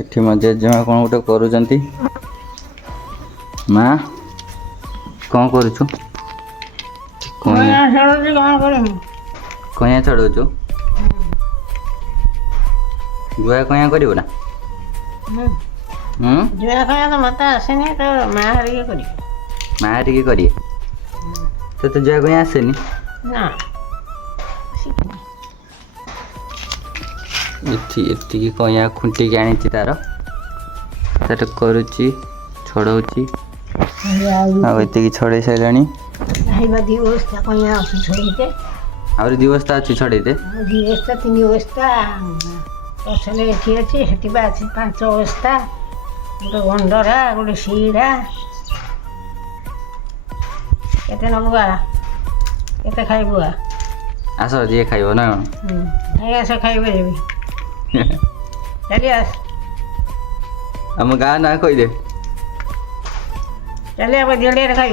एठी म जेजेमा कौन गोटे करूचंती माँ कौन करूछु कहिया चढ़ाऊछु जुआ कहिया करियो ना जुआ कहिया तो मत आसेनी तो माँ हरिके करी माँ हरिके करिए तो जुआ कहिया आसेनी ना एति कहिया खुंटी के आनी तार तार करुच्ची छड़ाऊँगी आती छड़े सारे दिवस्ता कहिया अच्छी छड़े आहुरी दिवस्ता अच्छी छड़े दिवस्ता 3 अवस्था पछले एठी अच्छी हेटी बा अच्छी 5 अवस्था गोटे गंडरा गोटे सीरा केते नबुआ केते खाइबुआ आस जी खाइब ना आस खाइबे चली आस आम गाँ ना कहीदे चलिए अब जेड़े खाई